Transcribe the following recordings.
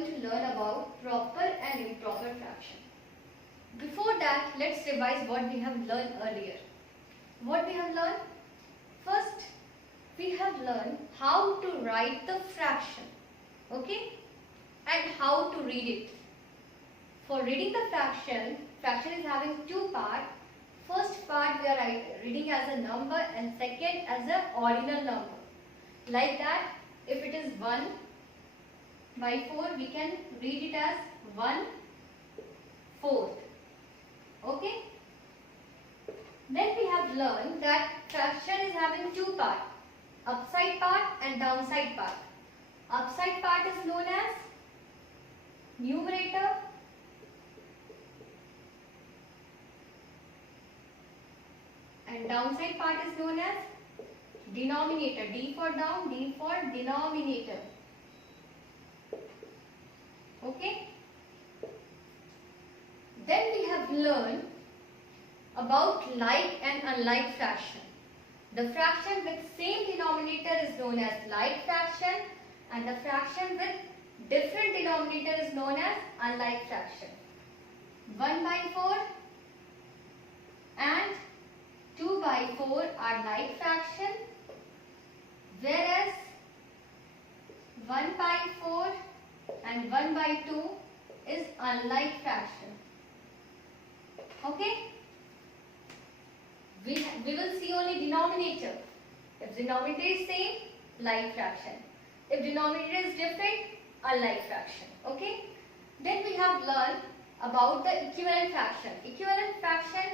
going to learn about proper and improper fraction. Before that, let's revise what we have learned earlier. What we have learned? First, we have learned how to write the fraction, okay, and how to read it. For reading the fraction is having two parts. First part we are reading as a number and second as an ordinal number. Like that, if it is 1 by 4, we can read it as 1/4. Okay? Then we have learned that fraction is having two parts, upside part and downside part. Upside part is known as numerator and downside part is known as denominator. D for down, D for denominator. Okay? Then we have learned about like and unlike fraction. The fraction with same denominator is known as like fraction and the fraction with different denominator is known as unlike fraction. 1 by 4 and 2 by 4 are like fraction, whereas 1 by 4 and 1 by 2 is unlike fraction. Okay? We will see only denominator. If denominator is same, like fraction. If denominator is different, unlike fraction. Okay? Then we have learned about the equivalent fraction. Equivalent fraction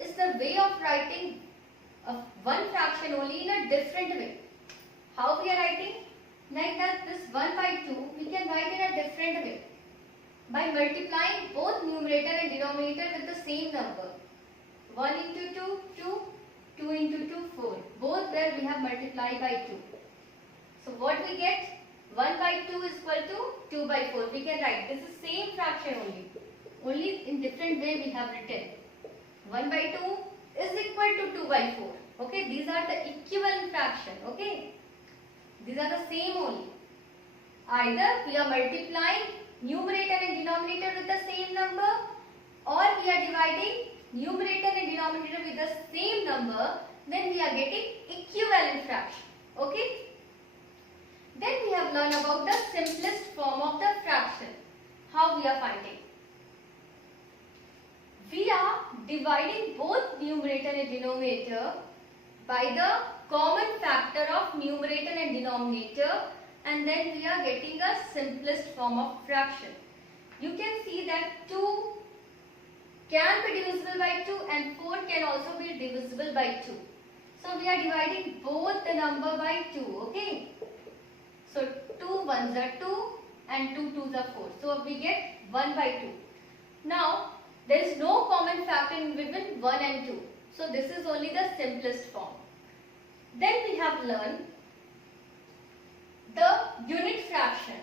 is the way of writing one fraction only in a different way. How we are writing? Like that, this 1 by 2, we can write in a different way. By multiplying both numerator and denominator with the same number. 1 into 2, 2, 2 into 2, 4. Both where we have multiplied by 2. So what we get? 1 by 2 is equal to 2 by 4. We can write. This is same fraction only. Only in different way we have written. 1 by 2 is equal to 2 by 4. Okay, these are the equivalent fraction. Okay, these are the same only. Either we are multiplying numerator and denominator with the same number, or we are dividing numerator and denominator with the same number, then we are getting equivalent fraction. Okay. Then we have learned about the simplest form of the fraction. How we are finding? We are dividing both numerator and denominator by the common factor of numerator and denominator, and then we are getting a simplest form of fraction. You can see that 2 can be divisible by 2 and 4 can also be divisible by 2. So we are dividing both the number by 2. Okay. So 2 ones are 2 and 2 twos are 4. So we get 1 by 2. Now there is no common factor in between 1 and 2. So this is only the simplest form. Then we have learned the unit fraction.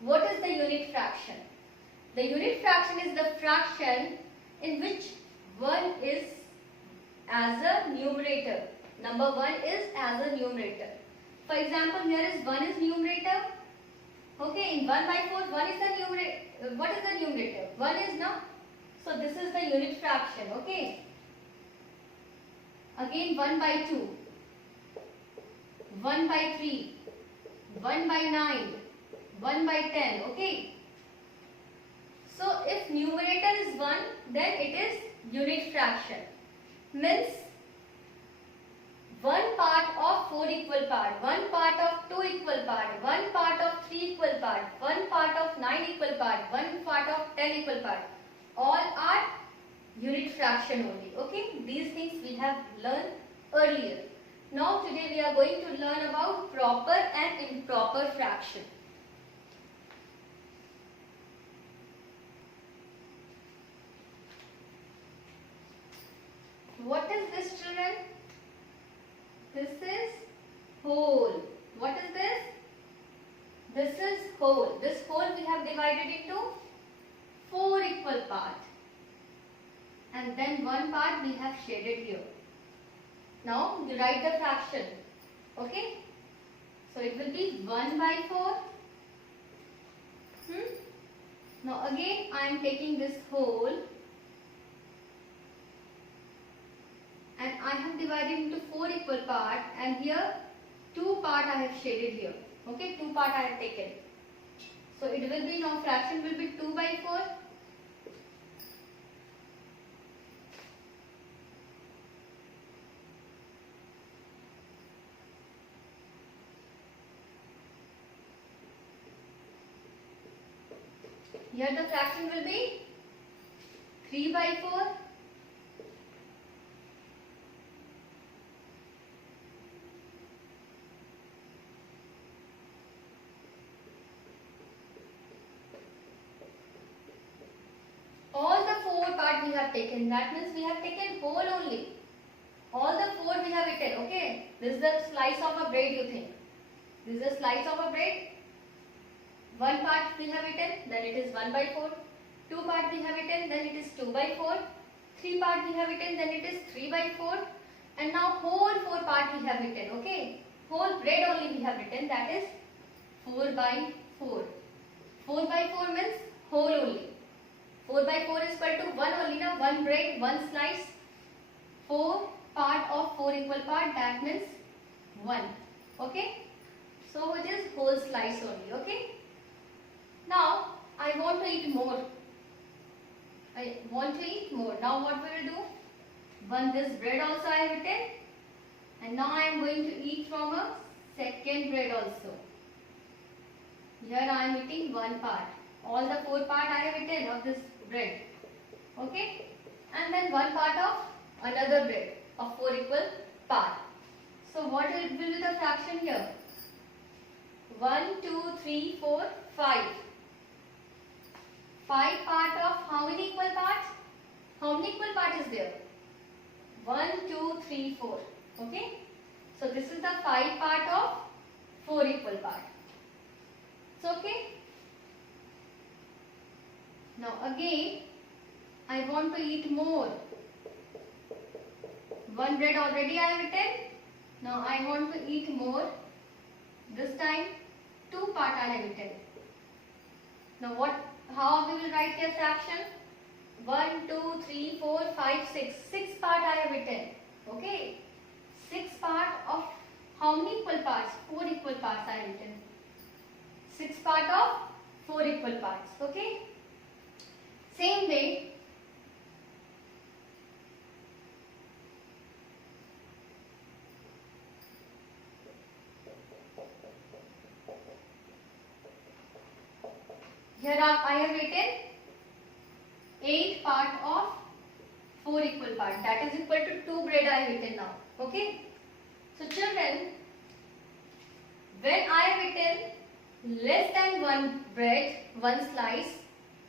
What is the unit fraction? The unit fraction is the fraction in which 1 is as a numerator. Number 1 is as a numerator. For example, here is 1 is numerator. Okay, in 1 by 4, 1 is the numerator. What is the numerator? 1 is now. So this is the unit fraction. Okay. Again 1 by 2, 1 by 3, 1 by 9, 1 by 10. Okay. So if numerator is 1, then it is unit fraction. Means 1 part of 4 equal part, 1 part of 2 equal part, 1 part of 3 equal part, 1 part of 9 equal part, 1 part of 10 equal part. All are unit fraction only. Okay, these things we have learned earlier. Now today we are going to learn about proper and improper fraction. What is this, children? This is whole. What is this? This is whole. This whole we have divided into 4 equal parts. And then one part we have shaded here. Now you write the fraction. Okay. So it will be 1 by 4. Now again I am taking this whole and I have divided into 4 equal parts, and here 2 part I have shaded here. Okay, 2 part I have taken. So it will be, now fraction will be 2 by 4. Here the fraction will be 3 by 4. All the 4 part we have taken. That means we have taken whole only. All the 4 we have eaten. Okay. This is the slice of a bread, you think. This is a slice of a bread. 1 part we have eaten, then it is 1 by 4. 2 part we have eaten, then it is 2 by 4. 3 part we have eaten, then it is 3 by 4. And now whole 4 part we have eaten. Okay. Whole bread only we have eaten, that is 4 by 4. 4 by 4 means whole only. 4 by 4 is equal to 1 only, now 1 bread, 1 slice. 4 part of 4 equal part, that means 1. Okay. So it is whole slice only. Okay. Now I want to eat more. I want to eat more. Now what we will do? This bread also I have eaten, and now I am going to eat from a second bread also. Here I am eating 1 part. All the 4 part I have eaten of this bread. Okay, and then 1 part of another bread of 4 equal part. So what will be the fraction here? 1, 2, 3, 4, 5. 5 part of how many equal parts? How many equal part is there? 1, 2, 3, 4. Okay. So this is the 5 part of 4 equal part. It's okay. Now again, I want to eat more. 1 bread already I have eaten. Now I want to eat more. This time 2 part I have eaten. Now how we will write the fraction? 1, 2, 3, 4, 5, 6. 6 part I have eaten. Okay. 6 part of how many equal parts? 4 equal parts I have eaten. 6 part of 4 equal parts. Okay. Same way, here I have written 8 part of 4 equal part. That is equal to 2 bread I have written now. Okay. So children, when I have written less than 1 bread, 1 slice,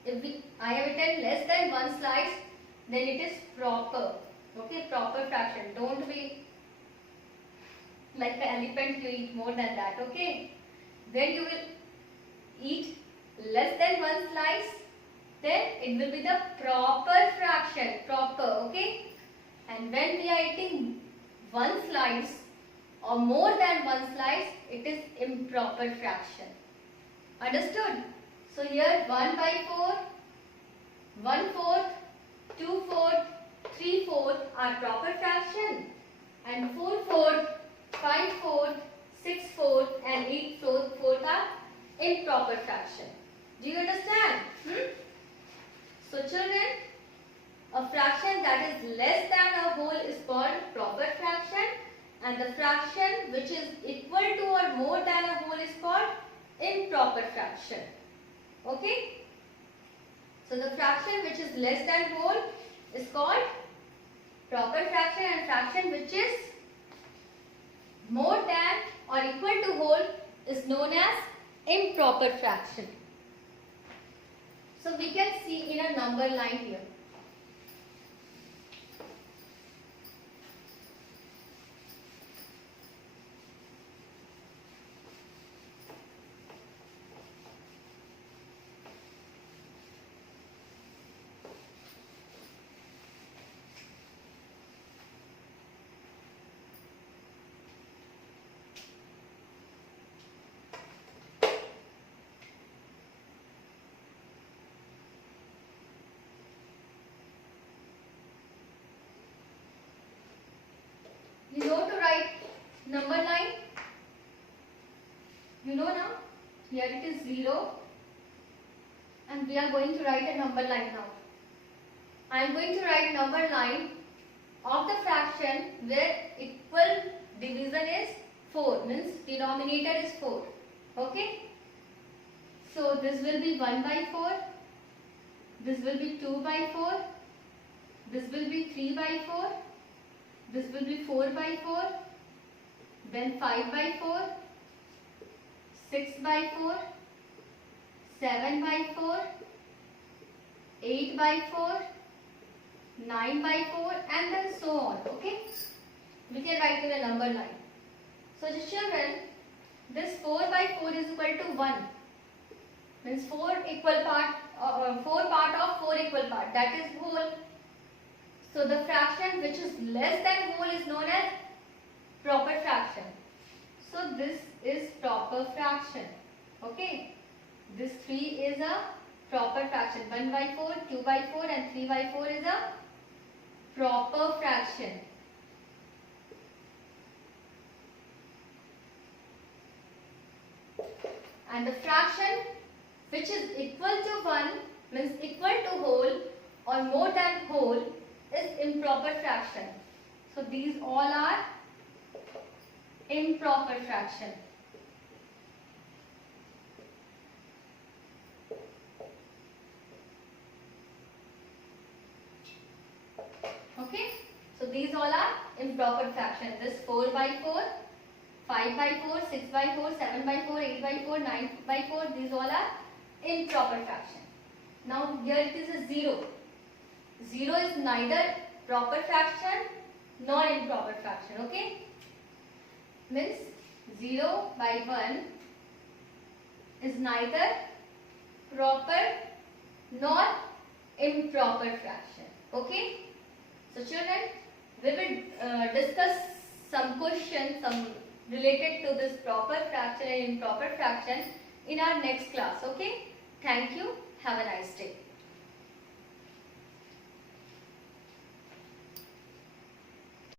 if I have written less than 1 slice, then it is proper. Okay, proper fraction. Don't be like the elephant, you eat more than that. Okay. When you will eat less than 1 slice, then it will be the proper fraction. Proper. Okay. And when we are eating 1 slice or more than 1 slice, it is improper fraction. Understood? So here 1 by 4, 1/4, 2/4, 3/4 are proper fraction, and 4/4, 5/4, 6/4 and 8/4 are improper fraction. Do you understand? So children, a fraction that is less than a whole is called proper fraction, and the fraction which is equal to or more than a whole is called improper fraction. Okay. So the fraction which is less than whole is called proper fraction, and fraction which is more than or equal to whole is known as improper fraction. So we can see in a number line here. number line. You know now, here it is 0 and we are going to write a number line now. I am going to write number line of the fraction where equal division is 4, means denominator is 4. Okay. So this will be 1 by 4, this will be 2 by 4, this will be 3 by 4, this will be 4 by 4, then 5 by 4, 6 by 4, 7 by 4, 8 by 4, 9 by 4 and then so on. Okay. We can write in a number line. So the children, this 4 by 4 is equal to 1. Means 4 equal part, 4 part of 4 equal part, that is whole. So the fraction which is less than whole is known as proper fraction. So this is proper fraction. Okay. This 3 is a proper fraction. 1 by 4, 2 by 4 and 3 by 4 is a proper fraction. And the fraction which is equal to 1 means equal to whole or more than whole is improper fraction. So these all are improper fraction. Okay. So these all are improper fraction. This 4 by 4, 5 by 4, 6 by 4, 7 by 4, 8 by 4, 9 by 4, these all are improper fraction. Now here it is a 0. 0 is neither proper fraction nor improper fraction. Okay. Means 0 by 1 is neither proper nor improper fraction. Okay. So children, we will discuss some questions related to this proper fraction and improper fraction in our next class. Okay. Thank you. Have a nice day.